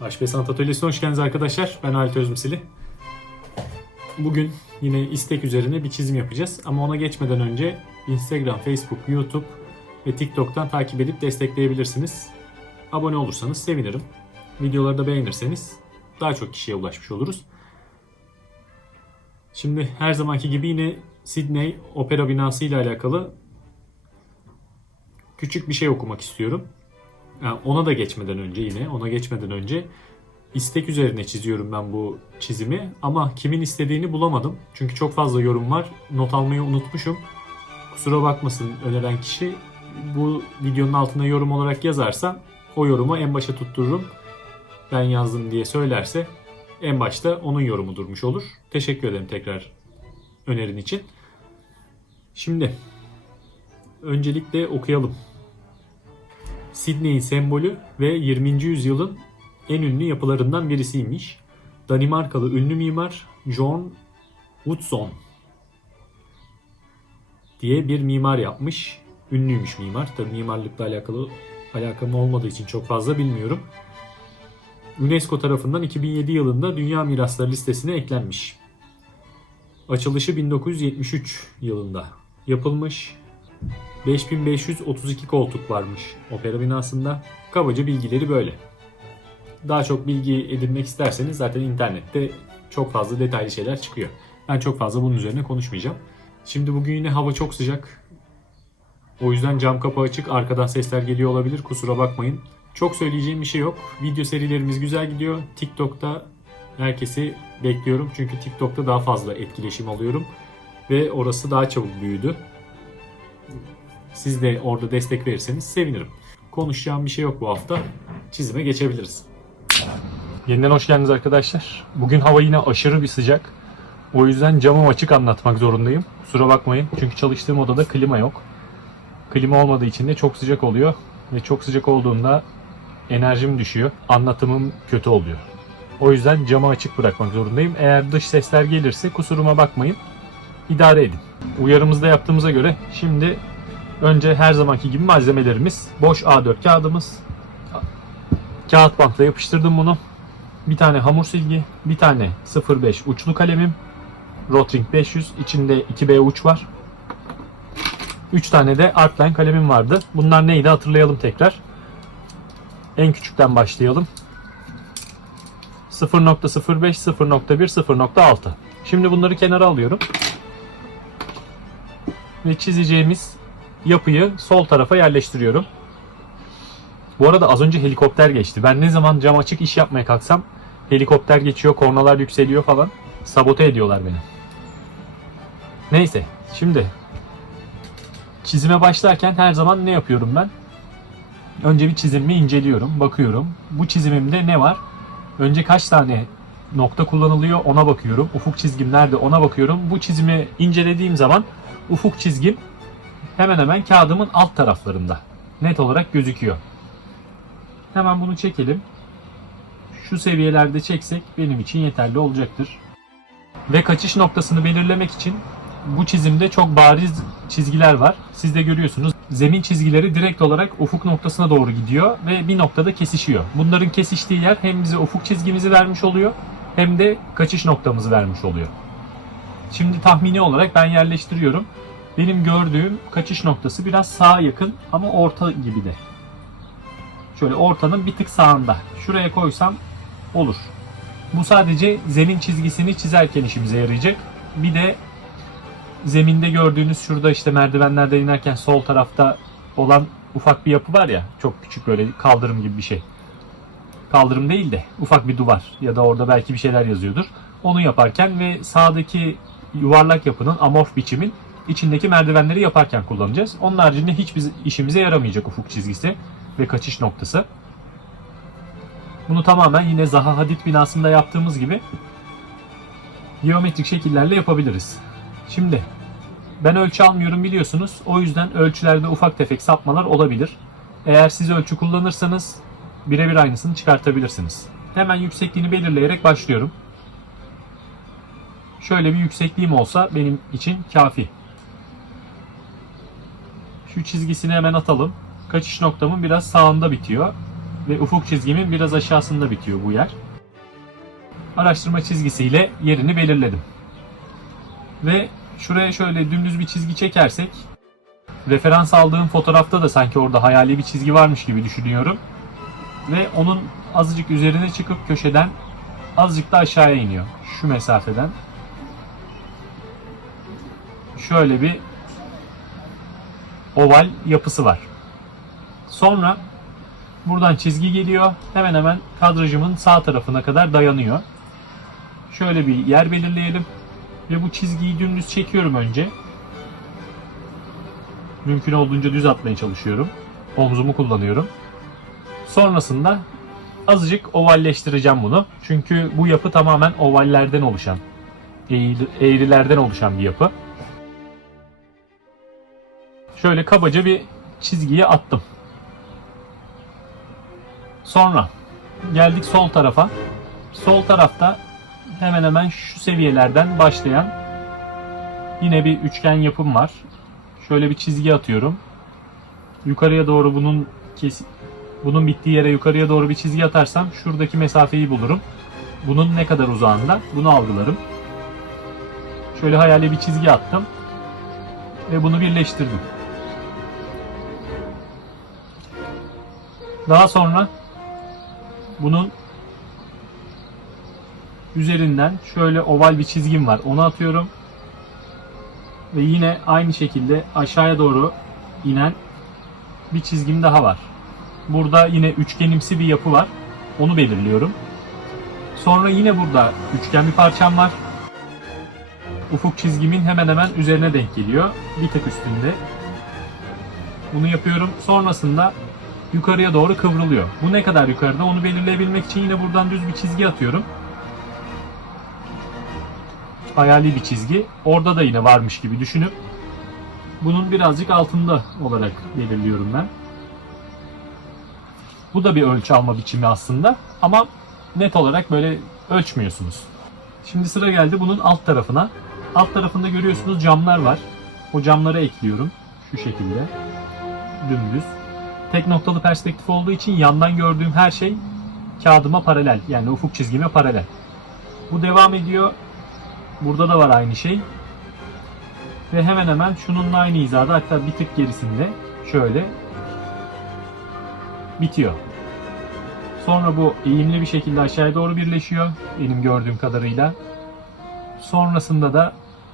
HP Sanat Atölyesi'ne hoş geldiniz arkadaşlar. Ben Halit Özmüsili. Bugün yine istek üzerine bir çizim yapacağız. Ama ona geçmeden önce Instagram, Facebook, YouTube ve TikTok'tan takip edip destekleyebilirsiniz. Abone olursanız sevinirim. Videoları da beğenirseniz daha çok kişiye ulaşmış oluruz. Şimdi her zamanki gibi yine Sydney Opera binası ile alakalı küçük bir şey okumak istiyorum. Yani ona da geçmeden önce yine ona geçmeden önce istek üzerine çiziyorum ben bu çizimi ama kimin istediğini bulamadım. Çünkü çok fazla yorum var. Not almayı unutmuşum. Kusura bakmasın öneren kişi. Bu videonun altına yorum olarak yazarsa o yorumu en başa tuttururum. Ben yazdım diye söylerse en başta onun yorumu durmuş olur. Teşekkür ederim tekrar önerin için. Şimdi öncelikle okuyalım. Sydney'in sembolü ve 20. yüzyılın en ünlü yapılarından birisiymiş. Danimarkalı ünlü mimar John Woodson diye bir mimar yapmış. Ünlüymüş mimar. Tabi mimarlıkla alakalı alakam olmadığı için çok fazla bilmiyorum. UNESCO tarafından 2007 yılında Dünya Mirasları listesine eklenmiş. Açılışı 1973 yılında yapılmış. 5532 koltuk varmış opera binasında. Kabaca bilgileri böyle. Daha çok bilgi edinmek isterseniz zaten internette çok fazla detaylı şeyler çıkıyor. Ben çok fazla bunun üzerine konuşmayacağım. Şimdi bugün yine hava çok sıcak. O yüzden cam kapı açık. Arkadan sesler geliyor olabilir. Kusura bakmayın. Çok söyleyeceğim bir şey yok. Video serilerimiz güzel gidiyor. TikTok'ta herkesi bekliyorum. Çünkü TikTok'ta daha fazla etkileşim alıyorum. Ve orası daha çabuk büyüdü. Siz de orada destek verirseniz sevinirim. Konuşacağım bir şey yok bu hafta. Çizime geçebiliriz. Yeniden hoş geldiniz arkadaşlar. Bugün hava yine aşırı bir sıcak. O yüzden camım açık anlatmak zorundayım. Kusura bakmayın. Çünkü çalıştığım odada klima yok. Klima olmadığı için de çok sıcak oluyor. Ve çok sıcak olduğunda enerjim düşüyor. Anlatımım kötü oluyor. O yüzden camı açık bırakmak zorundayım. Eğer dış sesler gelirse kusuruma bakmayın. İdare edin. Uyarımızda yaptığımıza göre şimdi önce her zamanki gibi malzemelerimiz. Boş A4 kağıdımız. Kağıt bantla yapıştırdım bunu. Bir tane hamur silgi, bir tane 05 uçlu kalemim. Rotring 500 içinde 2B uç var. 3 tane de Artline kalemim vardı. Bunlar neydi hatırlayalım tekrar. En küçükten başlayalım. 0.05, 0.1, 0.6. Şimdi bunları kenara alıyorum. Ve çizeceğimiz yapıyı sol tarafa yerleştiriyorum. Bu arada az önce helikopter geçti. Ben ne zaman cam açık iş yapmaya kalksam helikopter geçiyor, kornalar yükseliyor falan. Sabote ediyorlar beni. Neyse, şimdi çizime başlarken her zaman ne yapıyorum ben? Önce bir çizimimi inceliyorum, bakıyorum. Bu çizimimde ne var? Önce kaç tane nokta kullanılıyor ona bakıyorum. Ufuk çizgim nerede ona bakıyorum. Bu çizimi incelediğim zaman ufuk çizgim hemen hemen kağıdımın alt taraflarında. Net olarak gözüküyor. Hemen bunu çekelim. Şu seviyelerde çeksek benim için yeterli olacaktır. Ve kaçış noktasını belirlemek için bu çizimde çok bariz çizgiler var. Siz de görüyorsunuz. Zemin çizgileri direkt olarak ufuk noktasına doğru gidiyor ve bir noktada kesişiyor. Bunların kesiştiği yer hem bize ufuk çizgimizi vermiş oluyor hem de kaçış noktamızı vermiş oluyor. Şimdi tahmini olarak ben yerleştiriyorum. Benim gördüğüm kaçış noktası biraz sağa yakın ama orta gibi de. Şöyle ortanın bir tık sağında. Şuraya koysam olur. Bu sadece zemin çizgisini çizerken işimize yarayacak. Bir de zeminde gördüğünüz şurada işte merdivenlerden inerken sol tarafta olan ufak bir yapı var ya. Çok küçük böyle kaldırım gibi bir şey. Kaldırım değil de ufak bir duvar ya da orada belki bir şeyler yazıyordur. Onu yaparken ve sağdaki yuvarlak yapının amorf biçimin içindeki merdivenleri yaparken kullanacağız. Onun haricinde hiçbir işimize yaramayacak ufuk çizgisi ve kaçış noktası. Bunu tamamen yine Zaha Hadid binasında yaptığımız gibi geometrik şekillerle yapabiliriz. Şimdi ben ölçü almıyorum biliyorsunuz. O yüzden ölçülerde ufak tefek sapmalar olabilir. Eğer siz ölçü kullanırsanız birebir aynısını çıkartabilirsiniz. Hemen yüksekliğini belirleyerek başlıyorum. Şöyle bir yüksekliğim olsa benim için kafi. Şu çizgisini hemen atalım. Kaçış noktamın biraz sağında bitiyor. ve ufuk çizgimin biraz aşağısında bitiyor bu yer. Araştırma çizgisiyle yerini belirledim. Ve şuraya şöyle dümdüz bir çizgi çekersek referans aldığım fotoğrafta da sanki orada hayali bir çizgi varmış gibi düşünüyorum. Ve onun azıcık üzerine çıkıp köşeden azıcık da aşağıya iniyor. Şu mesafeden. Şöyle bir oval yapısı var. Sonra buradan çizgi geliyor. Hemen hemen kadrajımın sağ tarafına kadar dayanıyor. Şöyle bir yer belirleyelim. Ve bu çizgiyi dümdüz çekiyorum önce. Mümkün olduğunca düz atmaya çalışıyorum. Omzumu kullanıyorum. Sonrasında azıcık ovalleştireceğim bunu. Çünkü bu yapı tamamen ovallerden oluşan, eğri- eğrilerden oluşan bir yapı. Şöyle kabaca bir çizgiye attım. Sonra geldik sol tarafa. Sol tarafta hemen hemen şu seviyelerden başlayan yine bir üçgen yapım var. Şöyle bir çizgi atıyorum. Yukarıya doğru bunun kes bunun bittiği yere yukarıya doğru bir çizgi atarsam şuradaki mesafeyi bulurum. Bunun ne kadar uzağında bunu algılarım. Şöyle hayali bir çizgi attım ve bunu birleştirdim. Daha sonra bunun üzerinden şöyle oval bir çizgim var. Onu atıyorum. Ve yine aynı şekilde aşağıya doğru inen bir çizgim daha var. Burada yine üçgenimsi bir yapı var. Onu belirliyorum. Sonra yine burada üçgen bir parçam var. Ufuk çizgimin hemen hemen üzerine denk geliyor. Bir tık üstünde. Bunu yapıyorum. Sonrasında yukarıya doğru kıvrılıyor. Bu ne kadar yukarıda onu belirleyebilmek için yine buradan düz bir çizgi atıyorum. Hayali bir çizgi. Orada da yine varmış gibi düşünüp bunun birazcık altında olarak belirliyorum ben. Bu da bir ölçü alma biçimi aslında ama net olarak böyle ölçmüyorsunuz. Şimdi sıra geldi bunun alt tarafına. Alt tarafında görüyorsunuz camlar var. O camları ekliyorum. Şu şekilde. Dümdüz. Tek noktalı perspektif olduğu için yandan gördüğüm her şey kağıdıma paralel. Yani ufuk çizgime paralel. Bu devam ediyor. Burada da var aynı şey. Ve hemen hemen şununla aynı hizada hatta bir tık gerisinde şöyle bitiyor. Sonra bu eğimli bir şekilde aşağıya doğru birleşiyor benim gördüğüm kadarıyla. Sonrasında da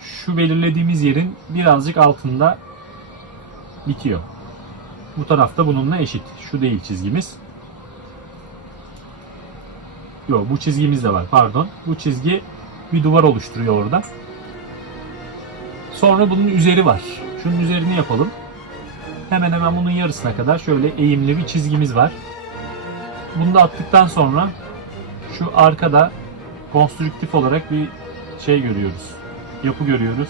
şu belirlediğimiz yerin birazcık altında bitiyor. Bu tarafta bununla eşit. Şu değil çizgimiz. Yok bu çizgimiz de var pardon. Bu çizgi bir duvar oluşturuyor orada. Sonra bunun üzeri var. Şunun üzerini yapalım. Hemen hemen bunun yarısına kadar şöyle eğimli bir çizgimiz var. Bunu da attıktan sonra şu arkada konstrüktif olarak bir şey görüyoruz. Yapı görüyoruz.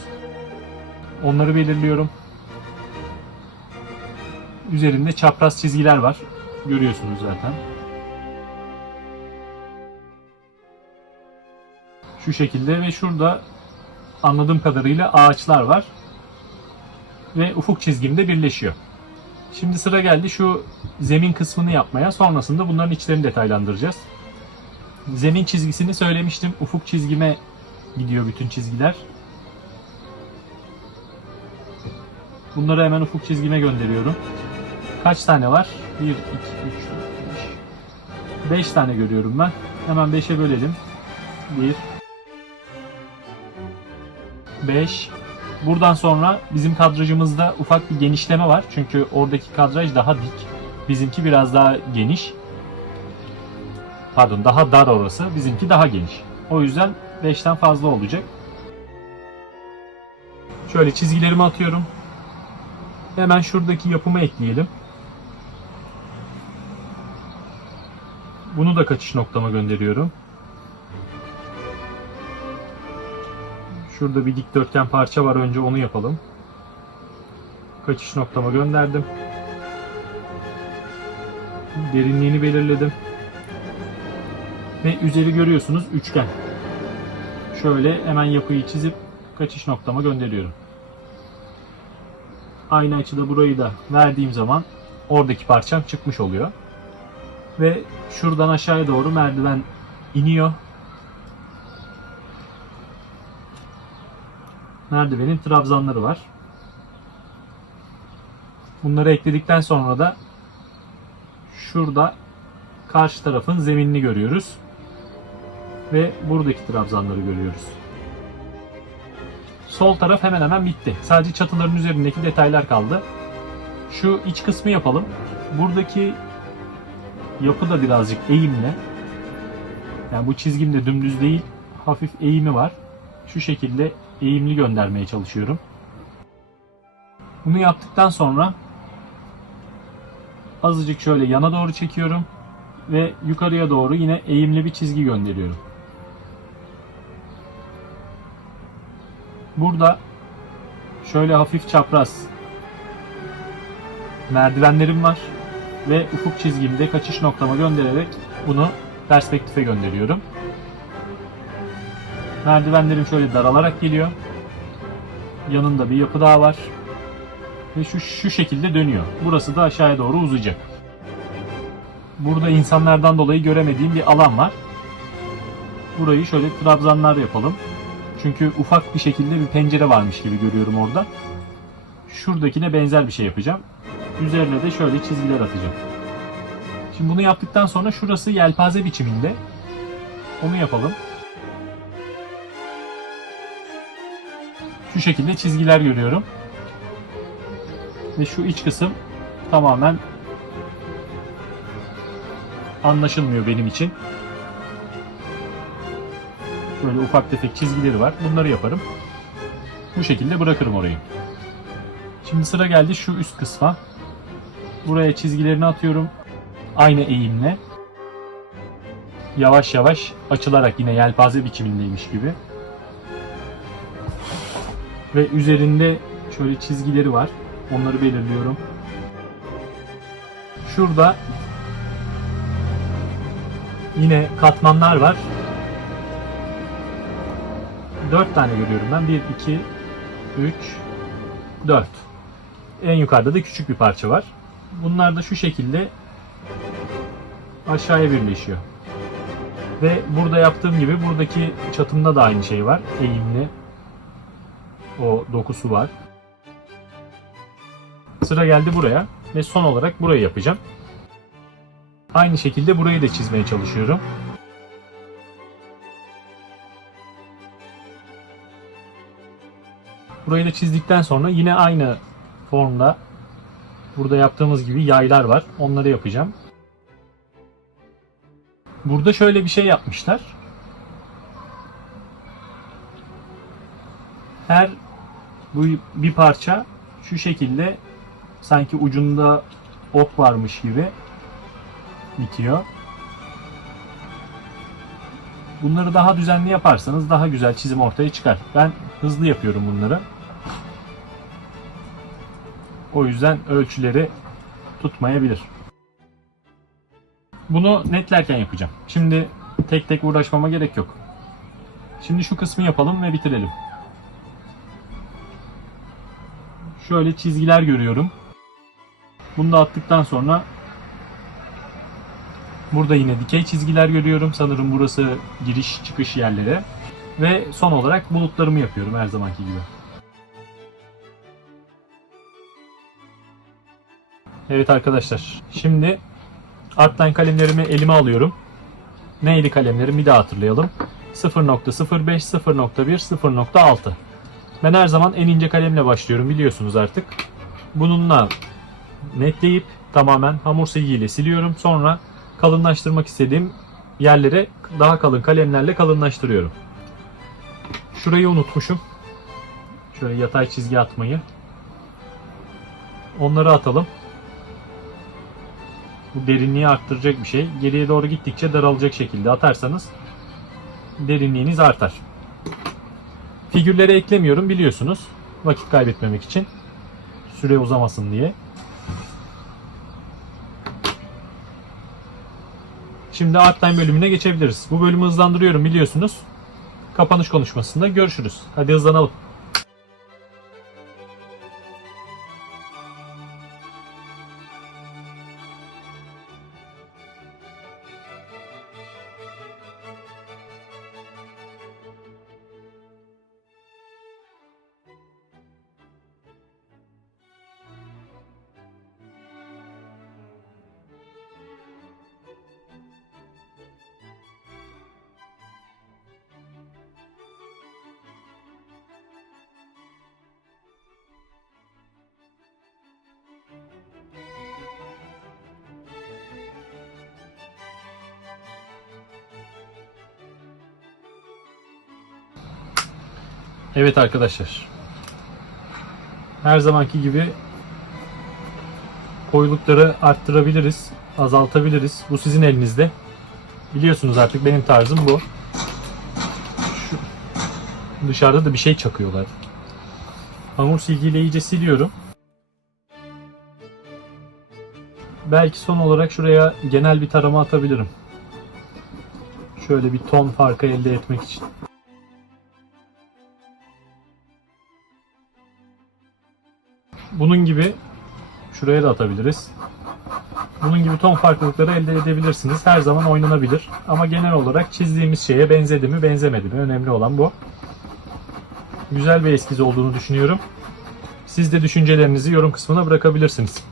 Onları belirliyorum. Üzerinde çapraz çizgiler var. Görüyorsunuz zaten. Şu şekilde ve şurada anladığım kadarıyla ağaçlar var. Ve ufuk çizgimde birleşiyor. Şimdi sıra geldi şu zemin kısmını yapmaya. Sonrasında bunların içlerini detaylandıracağız. Zemin çizgisini söylemiştim. Ufuk çizgime gidiyor bütün çizgiler. Bunları hemen ufuk çizgime gönderiyorum. Kaç tane var? 1, 2, 3, 4, 5. 5 tane görüyorum ben. Hemen 5'e bölelim. 1, 5. Buradan sonra bizim kadrajımızda ufak bir genişleme var. Çünkü oradaki kadraj daha dik. Bizimki biraz daha geniş. Pardon daha dar orası. Bizimki daha geniş. O yüzden 5'ten fazla olacak. Şöyle çizgilerimi atıyorum. Hemen şuradaki yapımı ekleyelim. Bunu da kaçış noktama gönderiyorum. Şurada bir dikdörtgen parça var. Önce onu yapalım. Kaçış noktama gönderdim. Derinliğini belirledim. Ve üzeri görüyorsunuz üçgen. Şöyle hemen yapıyı çizip kaçış noktama gönderiyorum. Aynı açıda burayı da verdiğim zaman oradaki parçam çıkmış oluyor. Ve şuradan aşağıya doğru merdiven iniyor. Merdivenin trabzanları var. Bunları ekledikten sonra da şurada karşı tarafın zeminini görüyoruz. Ve buradaki trabzanları görüyoruz. Sol taraf hemen hemen bitti. Sadece çatıların üzerindeki detaylar kaldı. Şu iç kısmı yapalım. Buradaki yapı da birazcık eğimli. Yani bu çizgim de dümdüz değil. Hafif eğimi var. Şu şekilde eğimli göndermeye çalışıyorum. Bunu yaptıktan sonra azıcık şöyle yana doğru çekiyorum ve yukarıya doğru yine eğimli bir çizgi gönderiyorum. Burada şöyle hafif çapraz merdivenlerim var ve ufuk çizgimde kaçış noktama göndererek bunu perspektife gönderiyorum. Merdivenlerim şöyle daralarak geliyor. Yanında bir yapı daha var. Ve şu, şu şekilde dönüyor. Burası da aşağıya doğru uzayacak. Burada insanlardan dolayı göremediğim bir alan var. Burayı şöyle trabzanlar yapalım. Çünkü ufak bir şekilde bir pencere varmış gibi görüyorum orada. Şuradakine benzer bir şey yapacağım. Üzerine de şöyle çizgiler atacağım. Şimdi bunu yaptıktan sonra şurası yelpaze biçiminde. Onu yapalım. Şu şekilde çizgiler görüyorum. Ve şu iç kısım tamamen anlaşılmıyor benim için. Böyle ufak tefek çizgileri var. Bunları yaparım. Bu şekilde bırakırım orayı. Şimdi sıra geldi şu üst kısma. Buraya çizgilerini atıyorum. Aynı eğimle. Yavaş yavaş açılarak yine yelpaze biçimindeymiş gibi. Ve üzerinde şöyle çizgileri var. Onları belirliyorum. Şurada yine katmanlar var. 4 tane görüyorum ben. 1, 2, 3, 4. En yukarıda da küçük bir parça var. Bunlar da şu şekilde aşağıya birleşiyor. Ve burada yaptığım gibi buradaki çatımda da aynı şey var. Eğimli o dokusu var. Sıra geldi buraya ve son olarak burayı yapacağım. Aynı şekilde burayı da çizmeye çalışıyorum. Burayı da çizdikten sonra yine aynı formda burada yaptığımız gibi yaylar var. Onları yapacağım. Burada şöyle bir şey yapmışlar. Her bu bir parça şu şekilde sanki ucunda ok varmış gibi bitiyor. Bunları daha düzenli yaparsanız daha güzel çizim ortaya çıkar. Ben hızlı yapıyorum bunları. O yüzden ölçüleri tutmayabilir. Bunu netlerken yapacağım. Şimdi tek tek uğraşmama gerek yok. Şimdi şu kısmı yapalım ve bitirelim. Şöyle çizgiler görüyorum. Bunu da attıktan sonra burada yine dikey çizgiler görüyorum. Sanırım burası giriş çıkış yerleri. Ve son olarak bulutlarımı yapıyorum her zamanki gibi. Evet arkadaşlar. Şimdi Artline kalemlerimi elime alıyorum. Neydi kalemlerim bir daha hatırlayalım. 0.05, 0.1, 0.6. Ben her zaman en ince kalemle başlıyorum biliyorsunuz artık. Bununla netleyip tamamen hamur silgiyle siliyorum. Sonra kalınlaştırmak istediğim yerlere daha kalın kalemlerle kalınlaştırıyorum. Şurayı unutmuşum. Şöyle yatay çizgi atmayı. Onları atalım. Bu derinliği arttıracak bir şey. Geriye doğru gittikçe daralacak şekilde atarsanız derinliğiniz artar. Figürleri eklemiyorum biliyorsunuz. Vakit kaybetmemek için. Süre uzamasın diye. Şimdi Artline bölümüne geçebiliriz. Bu bölümü hızlandırıyorum biliyorsunuz. Kapanış konuşmasında görüşürüz. Hadi hızlanalım. Evet arkadaşlar. Her zamanki gibi koyulukları arttırabiliriz, azaltabiliriz. Bu sizin elinizde. Biliyorsunuz artık benim tarzım bu. Şu- dışarıda da bir şey çakıyorlar. Hamur silgiyle iyice siliyorum. Belki son olarak şuraya genel bir tarama atabilirim. Şöyle bir ton farkı elde etmek için. Bunun gibi şuraya da atabiliriz. Bunun gibi ton farklılıkları elde edebilirsiniz. Her zaman oynanabilir. Ama genel olarak çizdiğimiz şeye benzedi mi benzemedi mi önemli olan bu. Güzel bir eskiz olduğunu düşünüyorum. Siz de düşüncelerinizi yorum kısmına bırakabilirsiniz.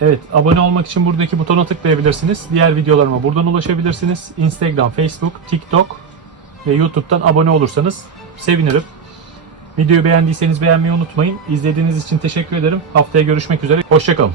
Evet, abone olmak için buradaki butona tıklayabilirsiniz. Diğer videolarıma buradan ulaşabilirsiniz. Instagram, Facebook, TikTok ve YouTube'dan abone olursanız sevinirim. Videoyu beğendiyseniz beğenmeyi unutmayın. İzlediğiniz için teşekkür ederim. Haftaya görüşmek üzere. Hoşçakalın.